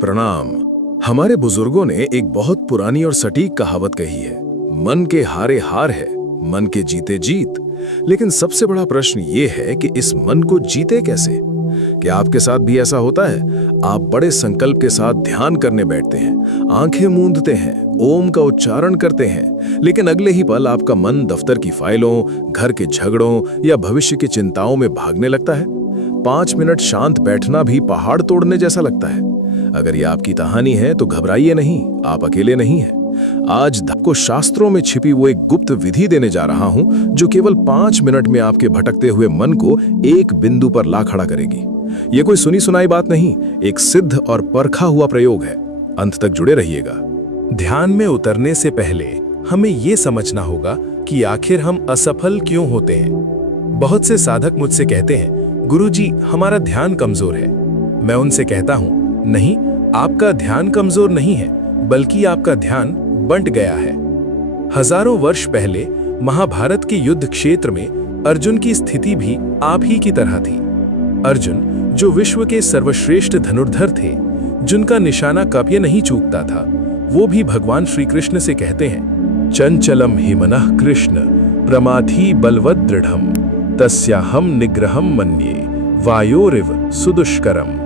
प्रणाम। हमारे बुजुर्गों ने एक बहुत पुरानी और सटीक कहावत कही है, मन के हारे हार है, मन के जीते जीत। लेकिन सबसे बड़ा प्रश्न ये है कि इस मन को जीते कैसे? क्या आपके साथ भी ऐसा होता है? आप बड़े संकल्प के साथ ध्यान करने बैठते हैं, आंखें मूंदते हैं, ओम का उच्चारण करते हैं, लेकिन अगले ही पल आपका मन दफ्तर की फाइलों, घर के झगड़ों या भविष्य की चिंताओं में भागने लगता है। 5 मिनट शांत बैठना भी पहाड़ तोड़ने जैसा लगता है। अगर ये आपकी कहानी है तो घबराइए नहीं, आप अकेले नहीं हैं। आज आपको शास्त्रों में छिपी वो एक गुप्त विधि देने जा रहा हूं जो केवल 5 मिनट में आपके भटकते हुए मन को एक बिंदु पर ला खड़ा करेगी। ये कोई सुनी सुनाई बात नहीं, एक सिद्ध और परखा हुआ प्रयोग है। अंत तक जुड़े रहिएगा। ध्यान में उतरने से पहले हमें ये समझना होगा कि आखिर हम असफल क्यों होते हैं। बहुत से साधक मुझसे कहते हैं, गुरुजी हमारा ध्यान कमजोर है। मैं उनसे कहता हूं, नहीं, आपका ध्यान कमजोर नहीं है, बल्कि आपका ध्यान बंट गया है। हजारों वर्ष पहले महाभारत के युद्ध क्षेत्र में अर्जुन की स्थिति भी आप ही की तरह थी। अर्जुन, जो विश्व के सर्वश्रेष्ठ धनुर्धर थे, जिनका निशाना कभी नहीं चूकता था, वो भी भगवान श्री कृष्ण से कहते हैं, चंचलम हि मनः कृष्ण प्रमाथि बलवद दृढ़म तस्याहम निग्रहम मन्ये वायोरिव सुदुष्करम।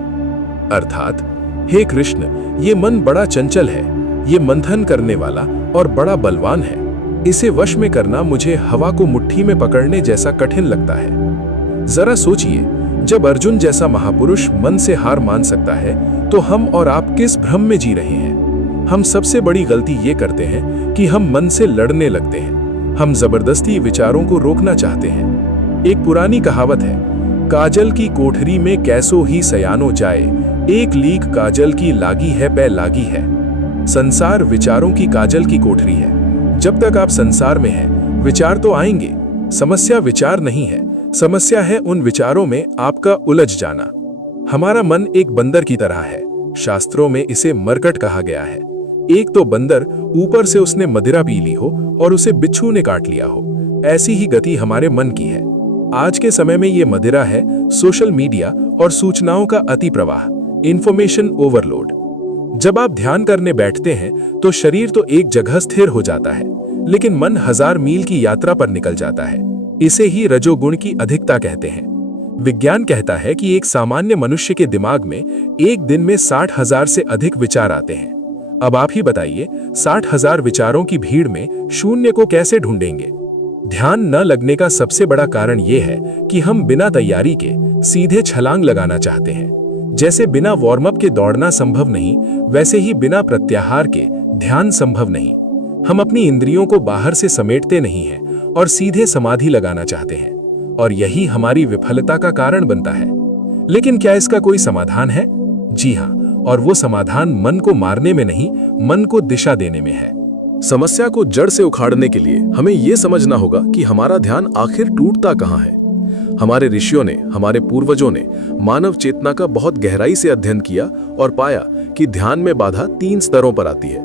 अर्थात, हे कृष्ण, ये मन बड़ा चंचल है, ये मंथन करने वाला और बड़ा बलवान है। इसे वश में करना मुझे हवा को मुट्ठी में पकड़ने जैसा कठिन लगता है। जरा सोचिए, जब अर्जुन जैसा महापुरुष मन से हार मान सकता है, तो हम और आप किस भ्रम में जी रहे हैं? हम सबसे बड़ी गलती ये करते हैं कि हम मन से लड़ने लगते हैं। हम जबरदस्ती विचारों को रोकना चाहते हैं। एक पुरानी कहावत है, काजल की कोठरी में कैसो ही सयानो जाए, एक लीक काजल की लागी है पै लागी है। संसार विचारों की काजल की कोठरी है। जब तक आप संसार में हैं, विचार तो आएंगे। समस्या विचार नहीं है, समस्या है उन विचारों में आपका उलझ जाना। हमारा मन एक बंदर की तरह है। शास्त्रों में इसे मरकट कहा गया है। एक तो बंदर, ऊपर से उसने मदिरा पी ली हो और उसे बिच्छू ने काट लिया हो। ऐसी ही गति हमारे मन की है। आज के समय में ये मदिरा है सोशल मीडिया और सूचनाओं का अति प्रवाह, इंफॉर्मेशन ओवरलोड। जब आप ध्यान करने बैठते हैं तो शरीर तो एक जगह स्थिर हो जाता है, लेकिन मन 1000 मील की यात्रा पर निकल जाता है। इसे ही रजोगुण की अधिकता कहते हैं। विज्ञान कहता है कि एक सामान्य मनुष्य के दिमाग में एक दिन में 60,000 से अधिक विचार आते हैं। अब आप ही बताइए, 60,000 विचारों की भीड़ में शून्य को कैसे ढूंढेंगे? ध्यान न लगने का सबसे बड़ा कारण यह है कि हम बिना तैयारी के सीधे छलांग लगाना चाहते हैं। जैसे बिना वार्म अप के दौड़ना संभव नहीं, वैसे ही बिना प्रत्याहार के ध्यान संभव नहीं। हम अपनी इंद्रियों को बाहर से समेटते नहीं हैं और सीधे समाधि लगाना चाहते हैं, और यही हमारी विफलता का कारण बनता है। लेकिन क्या इसका कोई समाधान है? जी हाँ, और वो समाधान मन को मारने में नहीं, मन को दिशा देने में है। समस्या को जड़ से उखाड़ने के लिए हमें यह समझना होगा कि हमारा ध्यान आखिर टूटता कहाँ है। हमारे ऋषियों ने, हमारे पूर्वजों ने मानव चेतना का बहुत गहराई से अध्ययन किया और पाया कि ध्यान में बाधा 3 स्तरों पर आती है।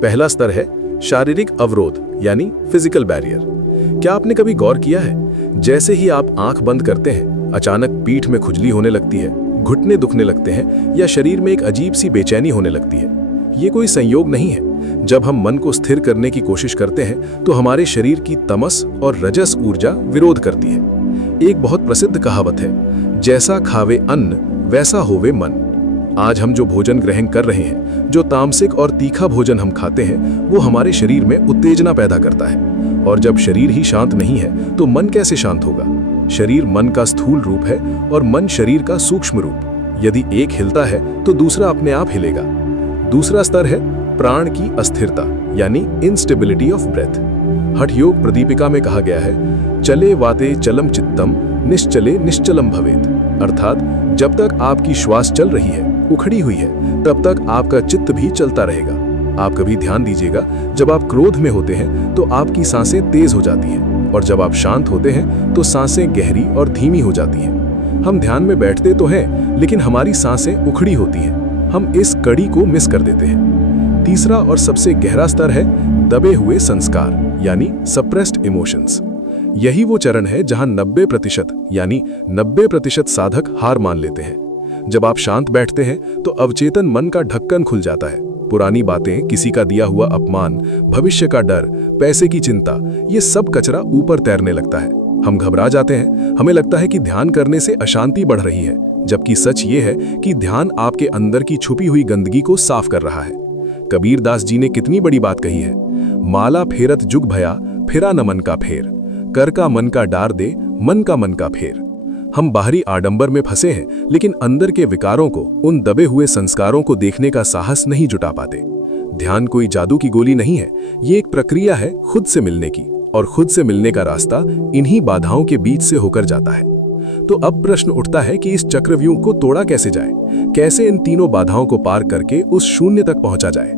पहला स्तर है शारीरिक अवरोध, यानी फिजिकल बैरियर। क्या आपने कभी गौर किया है, जैसे ही आप आंख बंद करते हैं, अचानक पीठ में खुजली होने लगती है, घुटने दुखने लगते हैं या शरीर में एक अजीब सी बेचैनी होने लगती है। ये कोई संयोग नहीं है। जब हम मन को स्थिर करने की कोशिश करते हैं तो हमारे शरीर की तमस और रजस ऊर्जा विरोध करती है। एक बहुत प्रसिद्ध कहावत है, जैसा खावे अन्न वैसा होवे मन। आज हम जो भोजन ग्रहण कर रहे हैं, जो तामसिक और तीखा भोजन हम खाते हैं, वो हमारे शरीर में उत्तेजना पैदा करता है। और जब शरीर ही शांत नहीं है तो मन कैसे शांत होगा? शरीर मन का स्थूल रूप है और मन शरीर का सूक्ष्म रूप। यदि एक हिलता है तो दूसरा अपने आप हिलेगा। दूसरा स्तर है प्राण की अस्थिरता, यानी इंस्टेबिलिटी ऑफ ब्रेथ। हठ योग प्रदीपिका में कहा गया है, चले वाते चलम चित्तम निश्चले निश्चलम भवेत। अर्थात जब तक आपकी श्वास चल रही है, उखड़ी हुई है, तब तक आपका चित्त भी चलता रहेगा। आप कभी ध्यान दीजिएगा, जब आप क्रोध में होते हैं तो आपकी सांसें तेज हो जाती हैं, और जब आप शांत होते हैं तो सांसें गहरी और धीमी हो जाती हैं। हम ध्यान में बैठते तो हैं, लेकिन हमारी सांसें उखड़ी होती हैं। हम इस कड़ी को मिस कर देते हैं। तीसरा और सबसे गहरा स्तर है दबे हुए संस्कार, यानी सप्रेस्ड इमोशंस। यही वो चरण है जहां 90% यानी 90% साधक हार मान लेते हैं। जब आप शांत बैठते हैं तो अवचेतन मन का ढक्कन खुल जाता है। पुरानी बातें, किसी का दिया हुआ अपमान, भविष्य का डर, पैसे की चिंता, ये सब कचरा ऊपर तैरने लगता है। हम घबरा जाते हैं, हमें लगता है कि ध्यान करने से अशांति बढ़ रही है, जबकि सच ये है कि ध्यान आपके अंदर की छुपी हुई गंदगी को साफ कर रहा है। कबीर दास जी ने कितनी बड़ी बात कही है, माला फेरत जुग भया, फिरा न मन का फेर, कर का मन का डार दे, मन का फेर। हम बाहरी आडंबर में फंसे हैं, लेकिन अंदर के विकारों को, उन दबे हुए संस्कारों को देखने का साहस नहीं जुटा पाते। ध्यान कोई जादू की गोली नहीं है, ये एक प्रक्रिया है खुद से मिलने की, और खुद से मिलने का रास्ता इन्हीं बाधाओं के बीच से होकर जाता है। तो अब प्रश्न उठता है कि इस चक्रव्यूह को तोड़ा कैसे जाए, कैसे इन तीनों बाधाओं को पार करके उस शून्य तक पहुंचा जाए।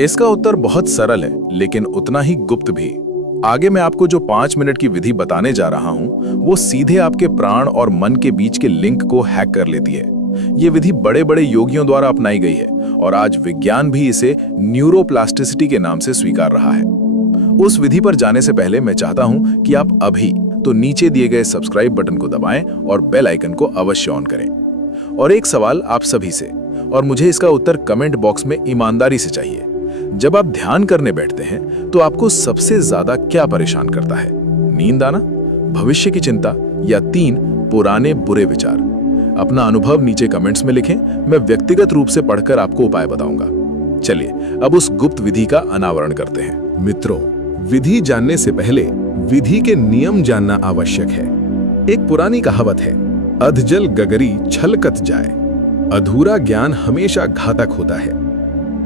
इसका उत्तर बहुत सरल है, लेकिन उतना ही गुप्त भी। आगे मैं आपको जो 5 मिनट की विधि बताने जा रहा हूं, वो सीधे आपके प्राण और मन के बीच के लिंक को हैक कर लेती है। ये विधि बड़े बड़े योगियों द्वारा अपनाई गई है और आज विज्ञान भी इसे न्यूरोप्लास्टिसिटी के नाम से स्वीकार रहा है। उस विधि पर जाने से पहले मैं चाहता हूं कि आप अभी तो नीचे दिए गए सब्सक्राइब बटन को दबाएं और बेल आइकन को अवश्य ऑन करें। और एक सवाल आप सभी से, और मुझे इसका उत्तर कमेंट बॉक्स में ईमानदारी से चाहिए। जब आप ध्यान करने बैठते हैं तो आपको सबसे ज्यादा क्या परेशान करता है? नींद आना, भविष्य की चिंता, या 3 पुराने बुरे विचार? अपना अनुभव नीचे कमेंट्स में लिखें, मैं व्यक्तिगत रूप से पढ़कर आपको उपाय बताऊंगा। चलिए अब उस गुप्त विधि का अनावरण करते हैं। मित्रों, विधि जानने से पहले विधि के नियम जानना आवश्यक है। एक पुरानी कहावत है, अधजल गगरी छलकत जाए। अधूरा ज्ञान हमेशा घातक होता है।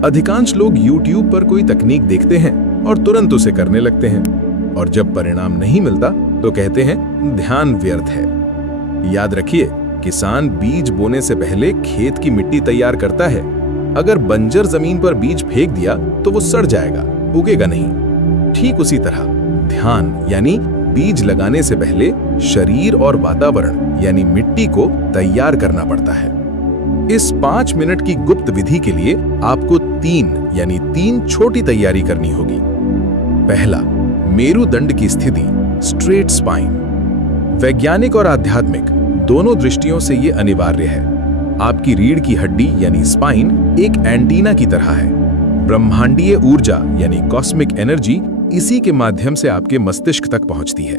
अधिकांश लोग YouTube पर कोई तकनीक देखते हैं और तुरंत उसे करने लगते हैं, और जब परिणाम नहीं मिलता तो कहते हैं ध्यान व्यर्थ है। याद रखिए, किसान बीज बोने से पहले खेत की मिट्टी तैयार करता है। अगर बंजर जमीन पर बीज फेंक दिया तो वो सड़ जाएगा, उगेगा नहीं। ठीक उसी तरह ध्यान यानी बीज लगाने से पहले शरीर और वातावरण यानी मिट्टी को तैयार करना पड़ता है। इस 5 मिनट की गुप्त विधि के लिए आपको 3 छोटी तैयारी करनी होगी। पहला, मेरुदंड की स्थिति, स्ट्रेट स्पाइन। वैज्ञानिक और आध्यात्मिक दोनों दृष्टियों से ये अनिवार्य है। आपकी रीढ़ की हड्डी यानी स्पाइन एक एंटीना की तरह है। ब्रह्मांडीय ऊर्जा यानी कॉस्मिक एनर्जी इसी के माध्यम से आपके मस्तिष्क तक पहुंचती है।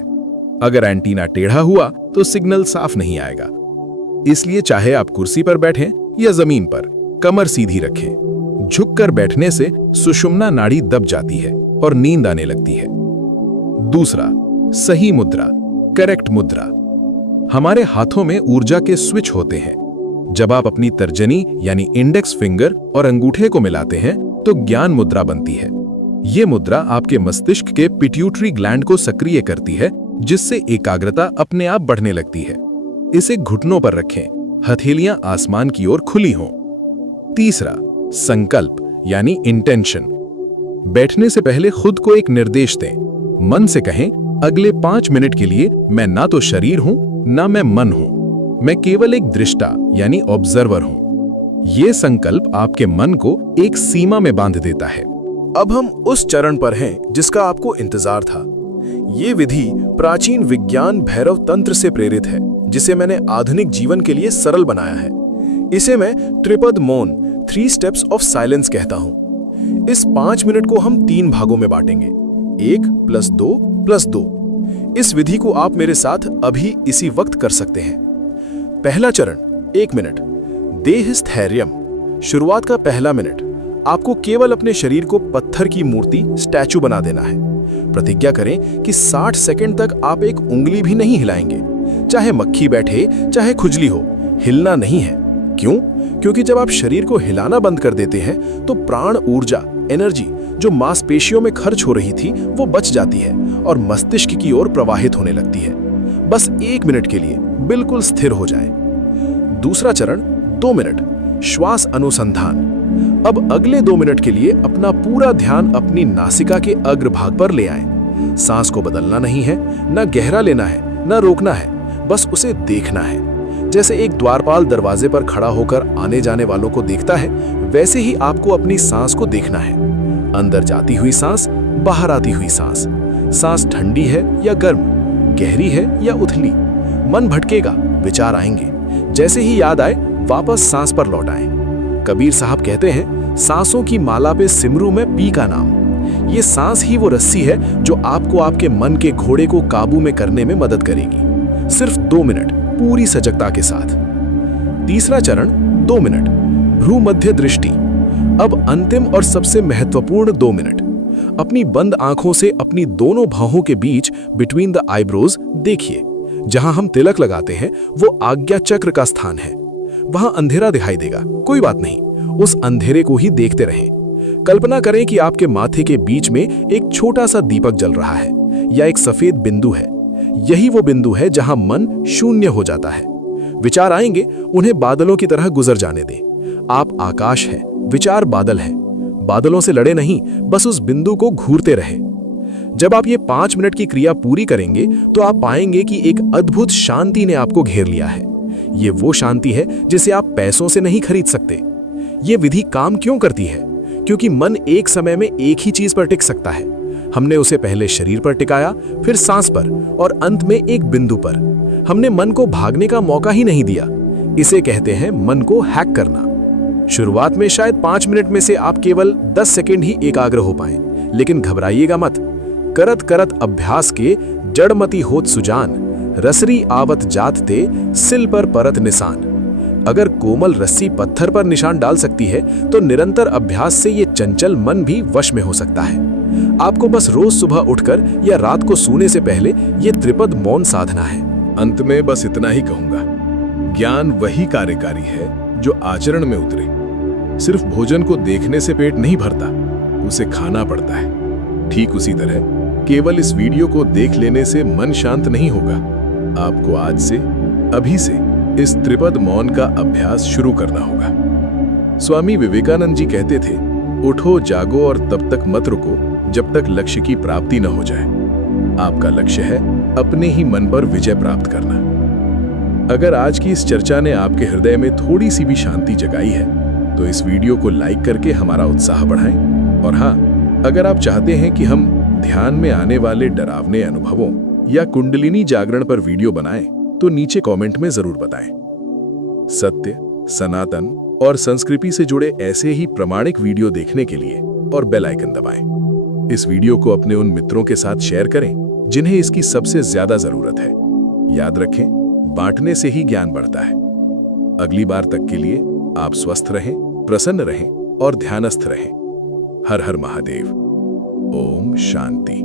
अगर एंटीना टेढ़ा हुआ तो सिग्नल साफ नहीं आएगा। इसलिए चाहे आप कुर्सी पर बैठें या जमीन पर, कमर सीधी रखें। झुककर बैठने से सुषुम्ना नाड़ी दब जाती है और नींद आने लगती है। दूसरा, सही मुद्रा, करेक्ट मुद्रा। हमारे हाथों में ऊर्जा के स्विच होते हैं। जब आप अपनी तर्जनी यानी इंडेक्स फिंगर और अंगूठे को मिलाते हैं तो ज्ञान मुद्रा बनती है। ये मुद्रा आपके मस्तिष्क के पिट्यूटरी ग्लैंड को सक्रिय करती है, जिससे एकाग्रता अपने आप बढ़ने लगती है। इसे घुटनों पर रखें, हथेलियां आसमान की ओर खुली हों। तीसरा, संकल्प यानी इंटेंशन। बैठने से पहले खुद को एक निर्देश दें। मन से कहें, अगले 5 मिनट के लिए मैं ना तो शरीर हूं ना मैं मन हूं, मैं केवल एक दृष्टा यानी ऑब्जर्वर हूं। यह संकल्प आपके मन को एक सीमा में बांध देता है। अब हम उस चरण पर हैं जिसका आपको इंतजार था। ये विधि प्राचीन विज्ञान भैरव तंत्र से प्रेरित है, जिसे मैंने आधुनिक जीवन के लिए सरल बनाया है। इसे मैं त्रिपद मौन, 3 स्टेप्स ऑफ साइलेंस कहता हूं। इस 5 मिनट को हम 3 भागों में बांटेंगे, 1 + 2 + 2। इस विधि को आप मेरे साथ अभी इसी वक्त कर सकते हैं। पहला चरण, 1 मिनट, देह स्थैर्यम। शुरुआत का पहला मिनट आपको केवल अपने शरीर को पत्थर की मूर्ति, स्टैचू बना देना है। प्रतिज्ञा करें कि 60 सेकंड तक आप एक उंगली भी नहीं हिलाएंगे। चाहे मक्खी बैठे, चाहे खुजली हो, हिलना नहीं है। क्यों? क्योंकि जब आप शरीर को हिलाना बंद कर देते हैं तो प्राण ऊर्जा, एनर्जी जो मांसपेशियों में खर्च हो रही थी वो बच जाती है और मस्तिष्क की ओर प्रवाहित होने लगती है। बस 1 मिनट के लिए बिल्कुल स्थिर हो जाएं। दूसरा चरण, 2 मिनट, श्वास अनुसंधान। अब अगले 2 मिनट के लिए अपना पूरा ध्यान अपनी नासिका के अग्रभाग पर ले आएं। सांस को बदलना नहीं है, ना गहरा लेना है, ना रोकना है, बस उसे देखना है। जैसे एक द्वारपाल दरवाजे पर खड़ा होकर आने जाने वालों को देखता है, वैसे ही आपको अपनी सांस को देखना है। अंदर जाती हुई सांस, बाहर आती हुई सांस। सांस ठंडी है या गर्म, गहरी है या उथली। मन भटकेगा, विचार आएंगे। जैसे ही याद आए वापस सांस पर लौट आएं। कबीर साहब कहते हैं, सांसों की माला पे सिमरू में पी का नाम। ये सांस ही वो रस्सी है जो आपको आपके मन के घोड़े को काबू में करने में मदद करेगी। सिर्फ 2 मिनट पूरी सजगता के साथ। तीसरा चरण 2 मिनट भ्रू मध्य दृष्टि। अब अंतिम और सबसे महत्वपूर्ण 2 मिनट। अपनी बंद आंखों से अपनी दोनों बाहों के बीच बिटवीन द आईब्रोज देखिए। जहां हम तिलक लगाते हैं वो आज्ञा चक्र का स्थान है। वहां अंधेरा दिखाई देगा, कोई बात नहीं, उस अंधेरे को ही देखते रहें। कल्पना करें कि आपके माथे के बीच में एक छोटा सा दीपक जल रहा है या एक सफेद बिंदु है। यही वो बिंदु है जहां मन शून्य हो जाता है। विचार आएंगे, उन्हें बादलों की तरह गुजर जाने दें। आप आकाश हैं, विचार बादल हैं। बादलों से लड़े नहीं, बस उस बिंदु को घूरते रहे। जब आप ये 5 मिनट की क्रिया पूरी करेंगे तो आप पाएंगे कि एक अद्भुत शांति ने आपको घेर लिया है। ये वो शांति है जिसे आप पैसों से नहीं खरीद सकते। ये विधि काम क्यों करती है? क्योंकि मन एक समय में एक ही चीज पर टिक सकता है। हमने उसे पहले शरीर पर टिकाया, फिर सांस पर और अंत में एक बिंदु पर। हमने मन को भागने का मौका ही नहीं दिया। इसे कहते हैं मन को हैक करना। शुरुआत में शायद 5 मिनट में से आप केवल 10 सेकंड ही एकाग्र हो पाएं, लेकिन घबराइएगा मत। करत करत अभ्यास के जड़मती होत सुजान, रसरी आवत जात ते सिल पर परत निशान। अगर कोमल रस्सी पत्थर पर निशान डाल सकती है तो निरंतर अभ्यास से ये चंचल मन भी वश में हो सकता है। आपको बस रोज सुबह उठकर या रात को सोने से पहले ये त्रिपद मौन साधना है। अंत में बस इतना ही कहूंगा, ज्ञान वही कार्यकारी है जो आचरण में उतरे। सिर्फ भोजन को देखने से पेट नहीं भरता, उसे खाना पड़ता है। ठीक उसी तरह केवल इस वीडियो को देख लेने से मन शांत नहीं होगा। आपको आज से, अभी से इस त्रिपद मौन का अभ्यास शुरू करना होगा। स्वामी विवेकानंद जी कहते थे, उठो जागो और तब तक मत रुको जब तक लक्ष्य की प्राप्ति न हो जाए। आपका लक्ष्य है अपने ही मन पर विजय प्राप्त करना। अगर आज की इस चर्चा ने आपके हृदय में थोड़ी सी भी शांति जगाई है तो इस वीडियो को लाइक करके हमारा उत्साह बढ़ाएं। और हाँ, अगर आप चाहते हैं कि हम ध्यान में आने वाले डरावने अनुभवों या कुंडलिनी जागरण पर वीडियो बनाएं तो नीचे कमेंट में जरूर बताएं। सत्य, सनातन और संस्कृति से जुड़े ऐसे ही प्रामाणिक वीडियो देखने के लिए और बेल आइकन दबाएं। इस वीडियो को अपने उन मित्रों के साथ शेयर करें जिन्हें इसकी सबसे ज्यादा जरूरत है। याद रखें, बांटने से ही ज्ञान बढ़ता है। अगली बार तक के लिए आप स्वस्थ रहें, प्रसन्न रहें और ध्यानस्थ रहें। हर हर महादेव। ओम शांति।